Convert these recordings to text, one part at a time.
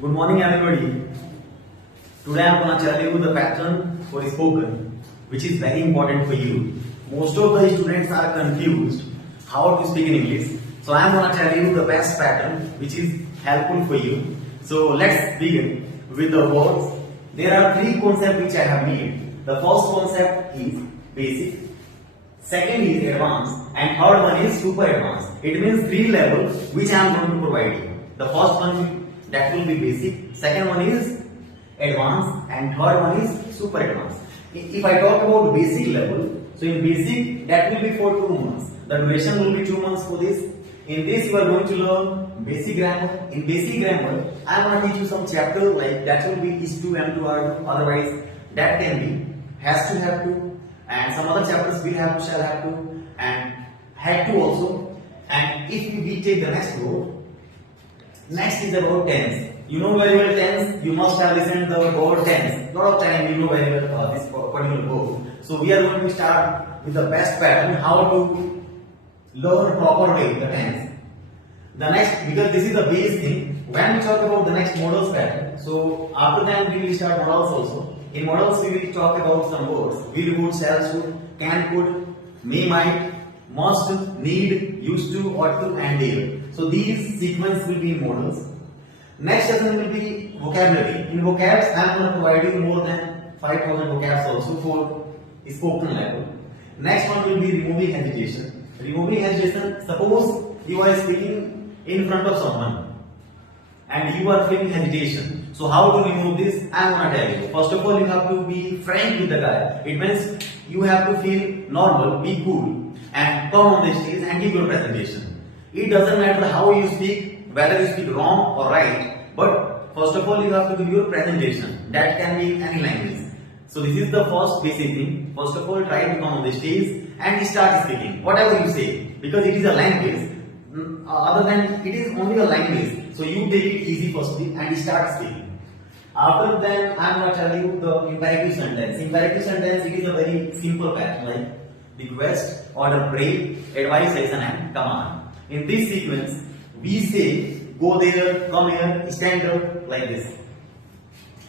Good morning, everybody. Today I'm gonna tell you the pattern for spoken, which is very important for you. Most of the students are confused how to speak in English, so I'm gonna tell you the best pattern, which is helpful for you. So let's begin with the words. There are three concepts which I have made. The first concept is basic, second is advanced, and third one is super advanced. It means three levels which I am going to provide you. The first one that will be basic, second one is advanced, and third one is super advanced. If I talk about basic level, so in basic that will be for 2 months. The duration will be 2 months for this. In this you are going to learn basic grammar. In basic grammar, I am going to teach you some chapter like that will be is to, am to, are to, otherwise that can be, has to, have to, and some other chapters will have to, shall have to, and had to also. And if we take the next word, next is about tense. You know very well tense. You must have listened the word tense. Lot of time you know very well this particular word. So we are going to start with the best pattern how to learn proper way the tense. The next, because this is the base thing. When we talk about the next modals pattern, so after that we will start modals also. In modals we will talk about some words. Will, would, shall, should, can, could, may, might, must, need, used to, ought to, and dare. So these sequence will be in modals. Next session will be vocabulary. In vocabs, I am going to provide you more than 5,000 vocabs also for spoken level. Next one will be removing hesitation. Removing hesitation, suppose you are speaking in front of someone and you are feeling hesitation. So how to remove this? I am going to tell you. First of all, you have to be frank with the guy. It means you have to feel normal, be cool, and come on the stage and give your presentation. It doesn't matter how you speak, whether you speak wrong or right, but first of all you have to give your presentation. That can be in any language. So this is the first basic thing. First of all, try to come on the stage and start speaking, whatever you say, because it is a language. Other than it is only a language, so you take it easy firstly and start speaking. After that, I am going to tell you the imperative sentence. Imperative sentence, it is a very simple pattern like request, order, pray, advice, lesson, and command. In this sequence, we say go there, come here, stand up, like this.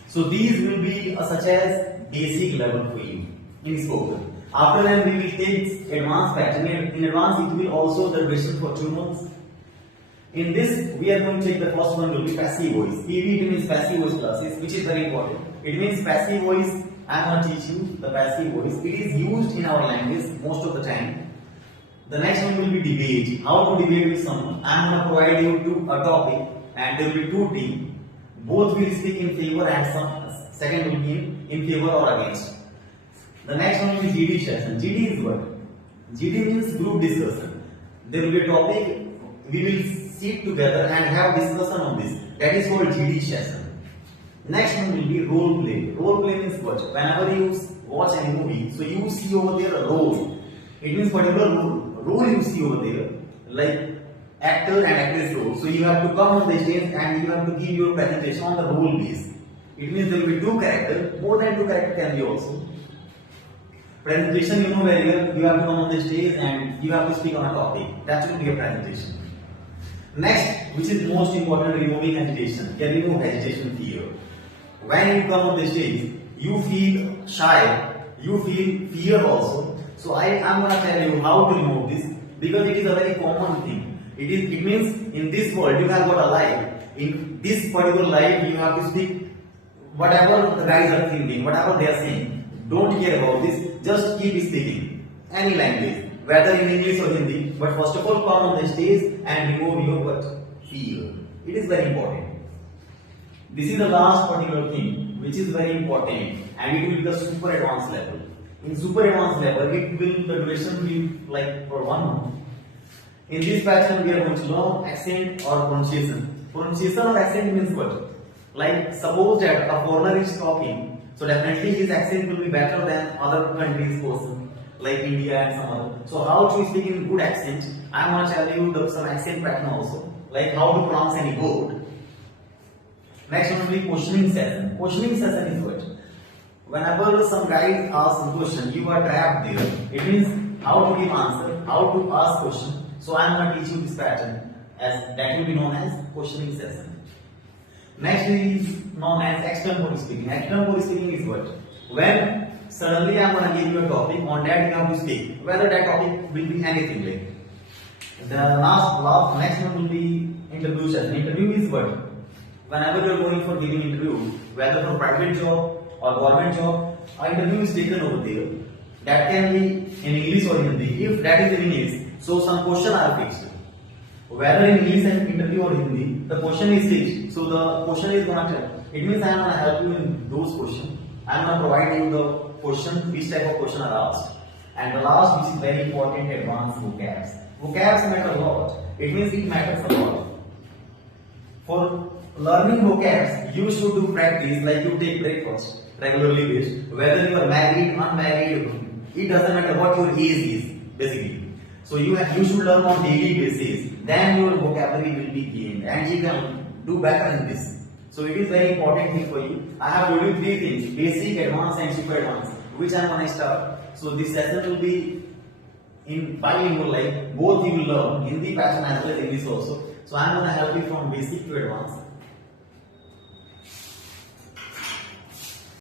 So these will be such as basic level for you in spoken. After that, we will take advanced pattern. In advance, it will also the duration for 2 months. In this, we are going to take the first one will be passive voice. PV it means passive voice classes, which is very important. It means passive voice. I am going to teach you the passive voice. It is used in our language most of the time. The next one will be debate. How to debate with someone. I am going to provide you a topic and there will be two teams. Both will speak in favor and some second will be in favor or against. The next one will be GD session. GD is what? GD means group discussion. There will be a topic. We will sit together and have discussion on this. That is called GD session. Next one will be role play. Role play means what? Whenever you watch any movie, so you see over there a role. It means particular role you see over there, like actor and actress role. So you have to come on the stage and you have to give your presentation on the role base. It means there will be 2 characters, more than 2 characters can be also. Presentation, you know very well, you have to come on the stage and you have to speak on a topic. That will be a presentation. Next, which is most important, removing hesitation. Can remove hesitation, fear. When you come on the stage, you feel shy, you feel fear also. So I am going to tell you how to remove this because it is a very common thing. It means in this world you have got a life. In this particular life you have to speak whatever the guys are thinking, whatever they are saying. Don't care about this. Just keep speaking any language, whether in English or Hindi. But first of all, come on the stage and remove your what? Fear. It is very important. This is the last particular thing which is very important, and it will be the super advanced level. In super advanced level, the duration will be like for 1 month. In this pattern, we are going to learn accent or pronunciation. Pronunciation or accent means what? Like suppose that a foreigner is talking, so definitely his accent will be better than other countries' person, like India and some other. So how to speak in good accent? I am going to tell you some accent pattern also, like how to pronounce any word. Next one will be questioning session. Questioning session is what? Whenever some guy asks a question, you are trapped there. It means how to give answer, how to ask question. So I am going to teach you this pattern as that will be known as questioning session. Next is known as extempore speaking. Extempore speaking is what? When suddenly I am gonna give you a topic, on that you have to speak. Whether that topic will be anything like. The next one will be interview session. Interview is what? Whenever you are going for giving interview, whether for private job or government job, an interview is taken over there. That can be in English or Hindi. If that is in English, so some question are fixed. Whether in English and interview or Hindi, the question is fixed. So the question is gonna tell. It means I am gonna help you in those questions. I am gonna provide you the question, which type of question are asked. And the last, which is very important, advanced vocabs. Vocabs matter a lot. It means it matters a lot. For learning vocabs, you should do practice like you take breakfast regularly based. Whether you are married, unmarried, it doesn't matter what your age is, basically. So you should learn on daily basis. Then your vocabulary will be gained, and you can do better in this. So it is very important thing for you. I have told you three things: basic, advanced, and super advanced. Which I am gonna start. So this session will be in bilingual, like both you will learn Hindi pattern as well as English also. So I am gonna help you from basic to advanced.